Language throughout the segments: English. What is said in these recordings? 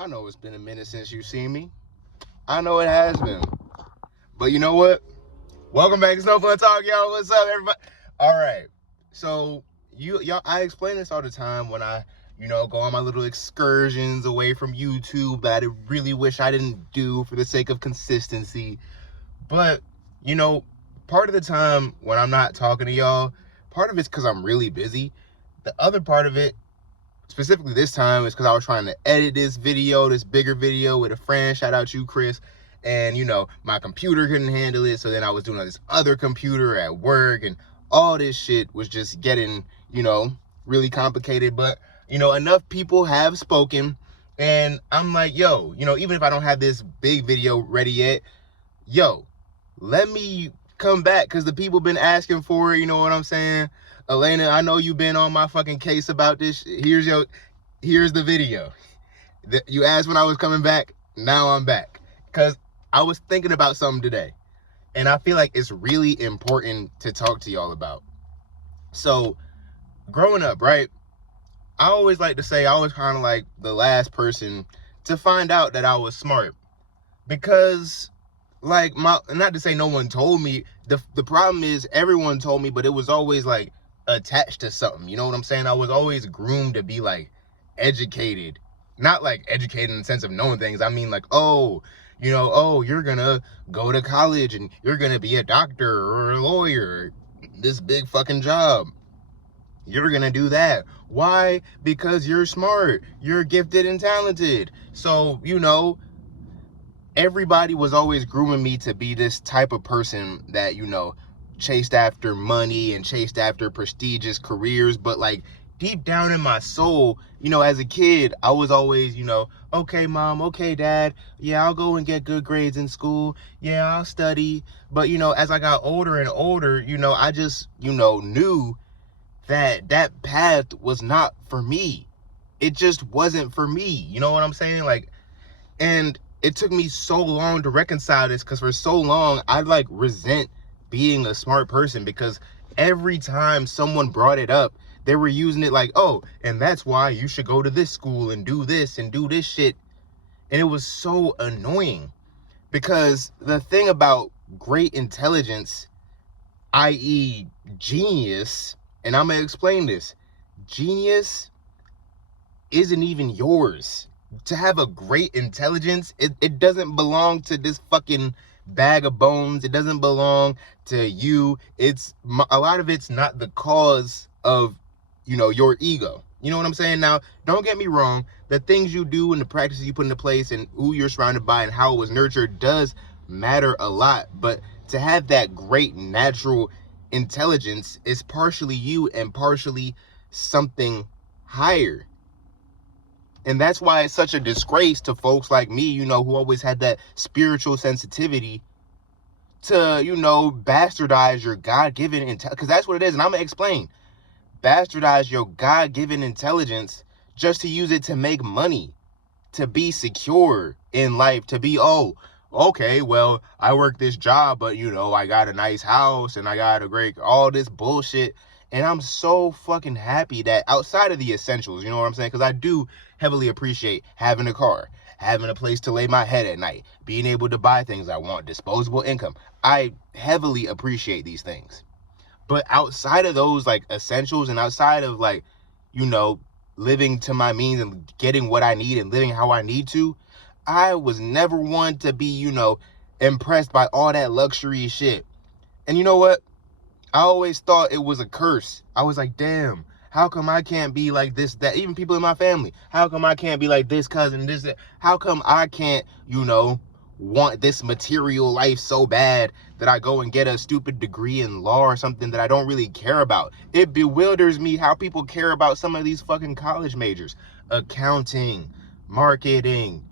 I know it's been a minute since you've seen me. I know it has been. But you know what? Welcome back to Snow Fun Talk, y'all. What's up, everybody? All right. So, y'all, I explain this all the time when I, go on my little excursions away from YouTube that I really wish I didn't do for the sake of consistency. But, part of the time when I'm not talking to y'all, part of it's because I'm really busy. The other part of it, specifically this time, is because I was trying to edit this bigger video with a friend. Shout out you, Chris. And, my computer couldn't handle it. So then I was doing on this other computer at work. And all this shit was just getting, really complicated. But, enough people have spoken. And I'm like, yo, even if I don't have this big video ready yet, yo, let me come back because the people been asking for it. You know what I'm saying? Elena, I know you've been on my fucking case about this. Here's the video. You asked when I was coming back. Now I'm back. Because I was thinking about something today. And I feel like it's really important to talk to y'all about. So, growing up, right? I always like to say I was kind of like the last person to find out that I was smart. Because, not to say no one told me. The problem is everyone told me, but it was always like attached to something. You know what I'm saying? I was always groomed to be like educated. Not like educated in the sense of knowing things. I mean like, you're gonna go to college and you're gonna be a doctor or a lawyer. This big fucking job. You're gonna do that. Why? Because you're smart. You're gifted and talented. So, everybody was always grooming me to be this type of person that, chased after money and chased after prestigious careers. But like deep down in my soul, as a kid, I was always, okay, mom, okay, dad. Yeah, I'll go and get good grades in school. Yeah, I'll study. But, as I got older and older, I just, knew that path was not for me. It just wasn't for me. You know what I'm saying? And it took me so long to reconcile this because for so long, I'd resent being a smart person because every time someone brought it up, they were using it like, oh, and that's why you should go to this school and do this shit. And it was so annoying because the thing about great intelligence, i.e. genius, and I'm going to explain this, genius isn't even yours. To have a great intelligence, it doesn't belong to this fucking bag of bones. It doesn't belong to you. A lot of it's not the cause of, your ego. You know what I'm saying? Now, don't get me wrong. The things you do and the practices you put into place and who you're surrounded by and how it was nurtured does matter a lot. But to have that great natural intelligence is partially you and partially something higher. And that's why it's such a disgrace to folks like me, who always had that spiritual sensitivity to, bastardize your God-given intelligence. Because that's what it is. And I'm going to explain. Bastardize your God-given intelligence just to use it to make money, to be secure in life, to be, oh, okay, well, I work this job, but, I got a nice house and I got all this bullshit. And I'm so fucking happy that outside of the essentials, you know what I'm saying? Because I do heavily appreciate having a car, having a place to lay my head at night, being able to buy things I want, disposable income. I heavily appreciate these things. But outside of those essentials and outside of living to my means and getting what I need and living how I need to, I was never one to be, impressed by all that luxury shit. And you know what? I always thought it was a curse. I was like, damn, how come I can't be like this, that, even people in my family? How come I can't be like this cousin, this, that? How come I can't, want this material life so bad that I go and get a stupid degree in law or something that I don't really care about? It bewilders me how people care about some of these fucking college majors. Accounting, marketing,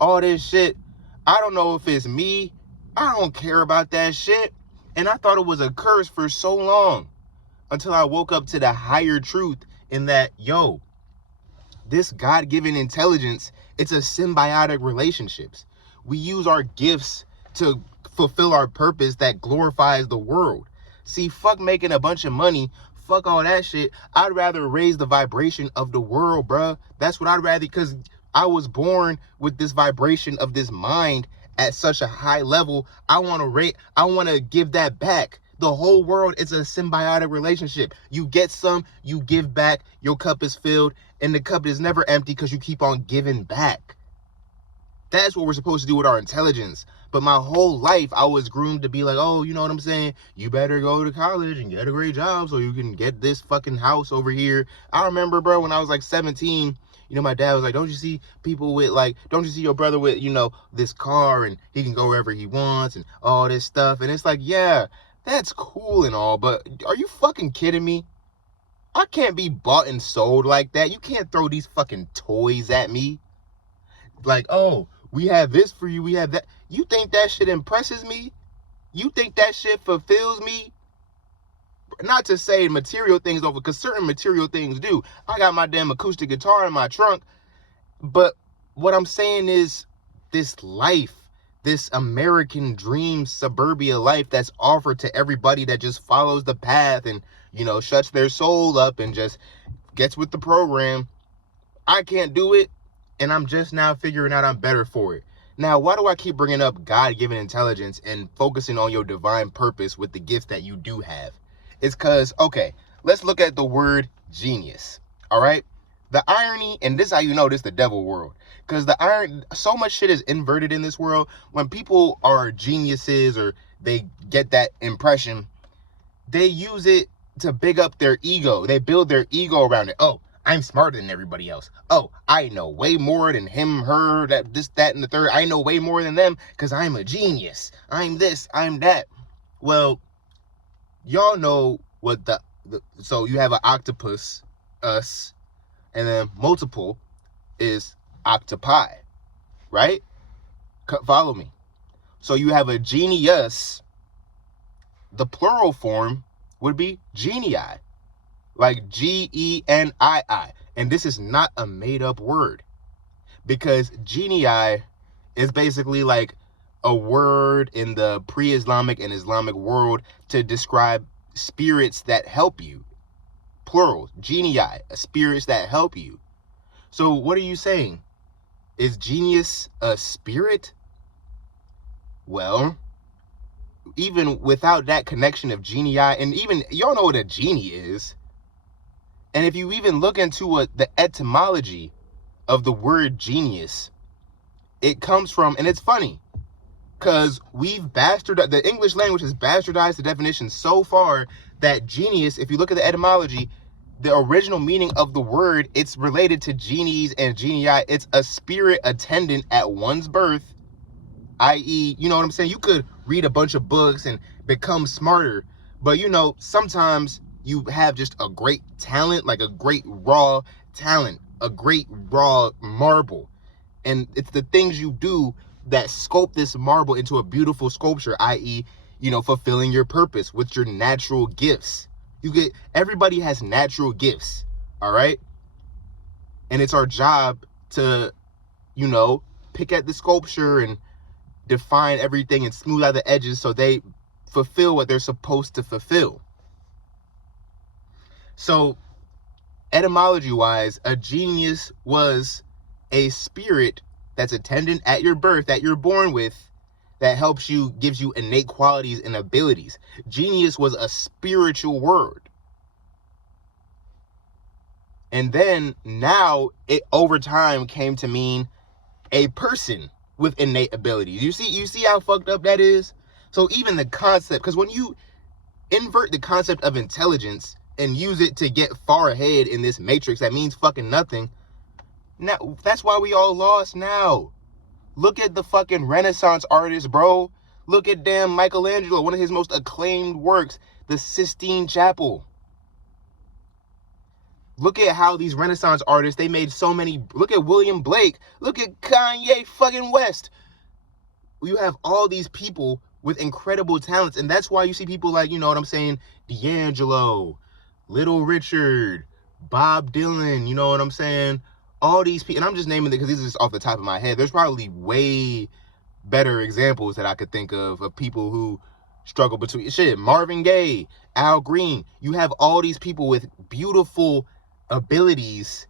all this shit. I don't know if it's me. I don't care about that shit. And I thought it was a curse for so long until I woke up to the higher truth in that, this God-given intelligence, it's a symbiotic relationships. We use our gifts to fulfill our purpose that glorifies the world. See, fuck making a bunch of money. Fuck all that shit. I'd rather raise the vibration of the world, bruh. That's what I'd rather, because I was born with this vibration of this mind at such a high level. I want to give that back. The whole world is a symbiotic relationship. You get some, you give back, your cup is filled, and the cup is never empty because you keep on giving back. That's what we're supposed to do with our intelligence. But my whole life, I was groomed to be like, oh, you know what I'm saying? You better go to college and get a great job so you can get this fucking house over here. I remember, bro, when I was like 17, my dad was like, don't you see people with don't you see your brother with, this car and he can go wherever he wants and all this stuff. And it's like, yeah, that's cool and all, but are you fucking kidding me? I can't be bought and sold like that. You can't throw these fucking toys at me. Like, oh, we have this for you, we have that. You think that shit impresses me? You think that shit fulfills me? Not to say material things don't, because certain material things do. I got my damn acoustic guitar in my trunk. But what I'm saying is, this life, this American dream suburbia life that's offered to everybody that just follows the path and, shuts their soul up and just gets with the program. I can't do it. And I'm just now figuring out I'm better for it. Now, why do I keep bringing up God-given intelligence and focusing on your divine purpose with the gifts that you do have? It's because, okay, let's look at the word genius, all right? The irony, and this is how you know this is the devil world, because so much shit is inverted in this world. When people are geniuses or they get that impression, they use it to big up their ego. They build their ego around it. Oh, I'm smarter than everybody else. Oh, I know way more than him, her, this, that, and the third. I know way more than them because I'm a genius. I'm this, I'm that. Well, y'all know what so you have an octopus, us, and then multiple is octopi, right? Follow me. So you have a genius. The plural form would be genii. Like Genii. And this is not a made-up word, because genii is basically like a word in the pre-Islamic and Islamic world to describe spirits that help you. Plural, genii, spirits that help you. So what are you saying? Is genius a spirit? Well, even without that connection of genii, and even y'all know what a genie is. And if you even look into the etymology of the word genius, it comes from, and it's funny, because the English language has bastardized the definition so far that genius, if you look at the etymology, the original meaning of the word, it's related to genies and genii. It's a spirit attendant at one's birth, i.e., you know what I'm saying? You could read a bunch of books and become smarter, but sometimes you have just a great talent, like a great raw talent, a great raw marble. And it's the things you do that sculpt this marble into a beautiful sculpture, i.e., fulfilling your purpose with your natural gifts. Everybody has natural gifts, all right? And it's our job to, pick at the sculpture and define everything and smooth out the edges so they fulfill what they're supposed to fulfill. So, etymology-wise, a genius was a spirit that's attendant at your birth, that you're born with, that helps you, gives you innate qualities and abilities. Genius was a spiritual word. And then, now, it over time came to mean a person with innate abilities. You see how fucked up that is? So even the concept, because when you invert the concept of intelligence and use it to get far ahead in this matrix that means fucking nothing. Now, that's why we all lost now. Look at the fucking Renaissance artists, bro. Look at damn Michelangelo, one of his most acclaimed works, the Sistine Chapel. Look at how these Renaissance artists, they made so many. Look at William Blake. Look at Kanye fucking West. You have all these people with incredible talents, and that's why you see people like, D'Angelo, Little Richard, Bob Dylan, you know what I'm saying? All these people, and I'm just naming it because these are just off the top of my head. There's probably way better examples that I could think of people who struggle between Marvin Gaye, Al Green. You have all these people with beautiful abilities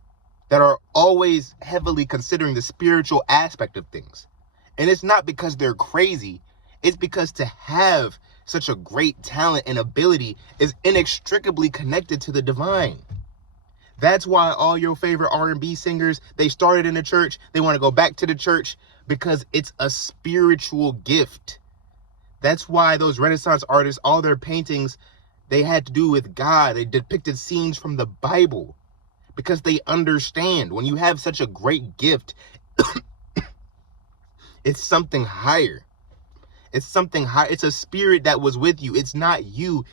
that are always heavily considering the spiritual aspect of things. And it's not because they're crazy. It's because to have such a great talent and ability is inextricably connected to the divine. That's why all your favorite R&B singers, they started in the church. They want to go back to the church because it's a spiritual gift. That's why those Renaissance artists, all their paintings, they had to do with God. They depicted scenes from the Bible because they understand when you have such a great gift, it's something higher. It's something high. It's a spirit that was with you. It's not you.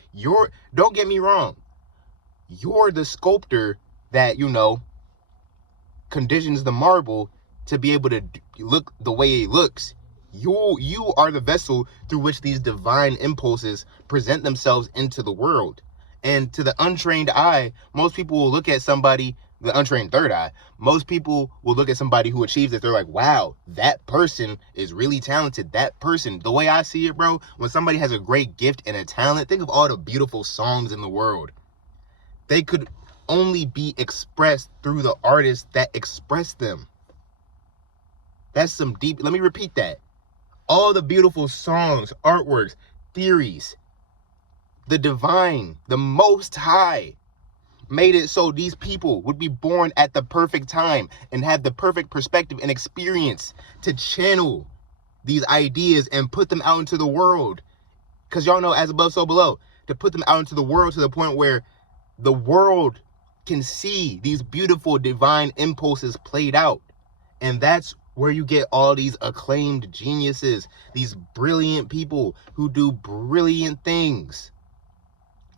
Don't get me wrong. You're the sculptor that, conditions the marble to be able to look the way it looks. You are the vessel through which these divine impulses present themselves into the world. And to the untrained eye, most people will look at somebody, the untrained third eye, most people will look at somebody who achieves it. They're like, wow, that person is really talented. That person, the way I see it, bro, when somebody has a great gift and a talent, think of all the beautiful songs in the world. They could only be expressed through the artists that express them. That's some deep, let me repeat that. All the beautiful songs, artworks, theories, the divine, the Most High made it so these people would be born at the perfect time and have the perfect perspective and experience to channel these ideas and put them out into the world. Because y'all know, as above, so below, to put them out into the world to the point where the world can see these beautiful divine impulses played out. And that's where you get all these acclaimed geniuses, these brilliant people who do brilliant things.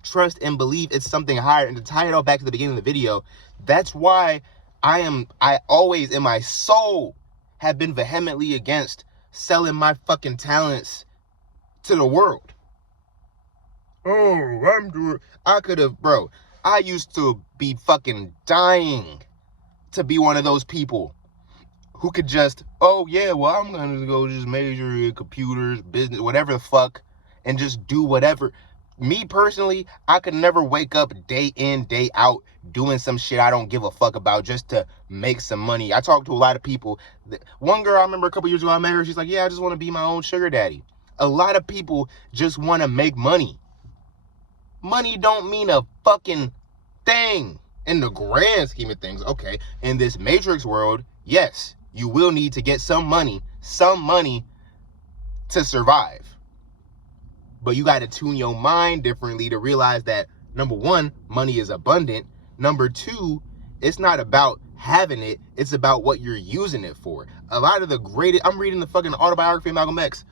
Trust and believe it's something higher. And to tie it all back to the beginning of the video, that's why I always in my soul have been vehemently against selling my fucking talents to the world. I could have, bro, I used to be fucking dying to be one of those people who could just, oh yeah, well, I'm gonna go just major in computers, business, whatever the fuck, and just do whatever. Me personally, I could never wake up day in, day out doing some shit I don't give a fuck about just to make some money. I talk to a lot of people. One girl, I remember a couple years ago, I met her. She's like, yeah, I just want to be my own sugar daddy. A lot of people just want to make money. Money don't mean a fucking thing in the grand scheme of things. Okay, in this Matrix world, yes, you will need to get some money to survive. But you got to tune your mind differently to realize that, number one, money is abundant. Number two, it's not about having it. It's about what you're using it for. A lot of the greatest, I'm reading the fucking autobiography of Malcolm X.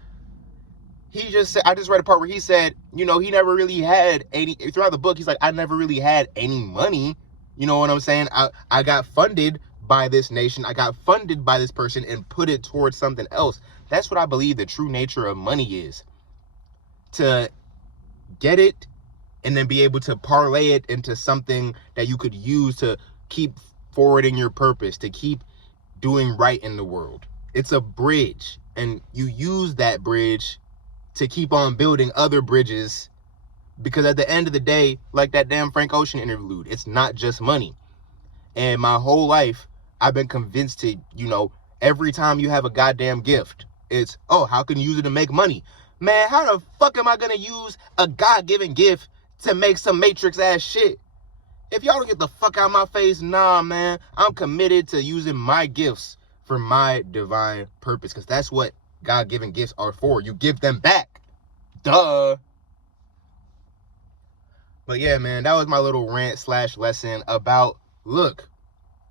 He just said, I just read a part where he said, he never really had any, throughout the book, he's like, I never really had any money. You know what I'm saying? I got funded by this nation. I got funded by this person and put it towards something else. That's what I believe the true nature of money is. To get it and then be able to parlay it into something that you could use to keep forwarding your purpose, to keep doing right in the world. It's a bridge, and you use that bridge to keep on building other bridges, because at the end of the day, like that damn Frank Ocean interlude, it's not just money. And my whole life, I've been convinced to, every time you have a goddamn gift, it's, oh, how can you use it to make money? Man, how the fuck am I going to use a God-given gift to make some Matrix ass shit? If y'all don't get the fuck out of my face, nah, man. I'm committed to using my gifts for my divine purpose, because that's what God-given gifts are for. You give them back. Duh. But yeah, man, that was my little rant / lesson about, look,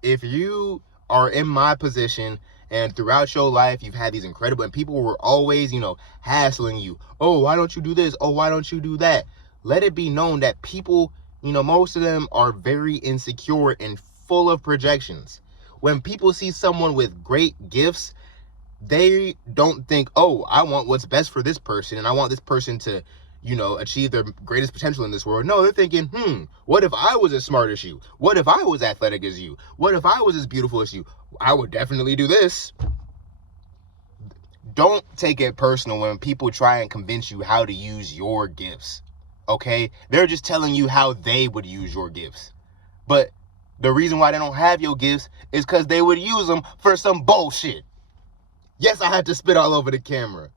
if you are in my position and throughout your life, you've had these incredible, and people were always, hassling you. Oh, why don't you do this? Oh, why don't you do that? Let it be known that people, most of them are very insecure and full of projections. When people see someone with great gifts, they don't think, oh, I want what's best for this person, and I want this person to, achieve their greatest potential in this world. No, they're thinking, what if I was as smart as you? What if I was athletic as you? What if I was as beautiful as you? I would definitely do this. Don't take it personal when people try and convince you how to use your gifts, okay? They're just telling you how they would use your gifts. But The reason why they don't have your gifts is because they would use them for some bullshit. Yes, I had to spit all over the camera.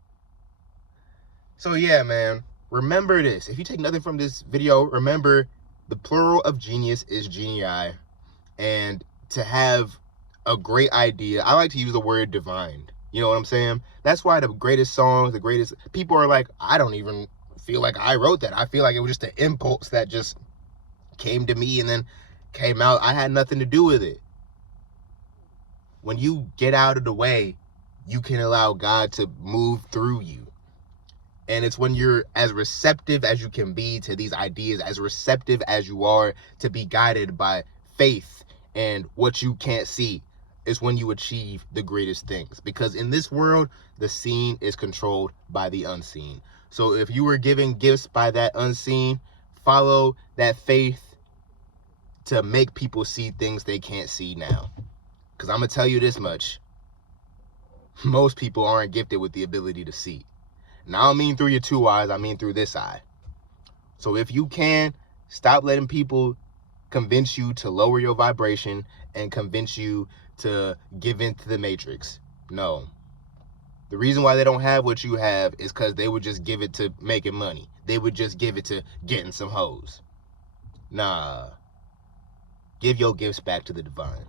So yeah, man, remember this. If you take nothing from this video, remember the plural of genius is genii. And to have a great idea, I like to use the word divine. You know what I'm saying? That's why the greatest songs, the greatest, people are like, I don't even feel like I wrote that. I feel like it was just an impulse that just came to me and then came out. I had nothing to do with it. When you get out of the way, you can allow God to move through you. And it's when you're as receptive as you can be to these ideas, as receptive as you are to be guided by faith and what you can't see, is when you achieve the greatest things. Because in this world, the seen is controlled by the unseen. So if you were given gifts by that unseen, follow that faith to make people see things they can't see now. Because I'm going to tell you this much. Most people aren't gifted with the ability to see. Now, I don't mean through your two eyes, I mean through this eye. So if you can, stop letting people convince you to lower your vibration and convince you to give in to the matrix. No. The reason why they don't have what you have is because they would just give it to making money. They would just give it to getting some hoes. Nah. Give your gifts back to the divine.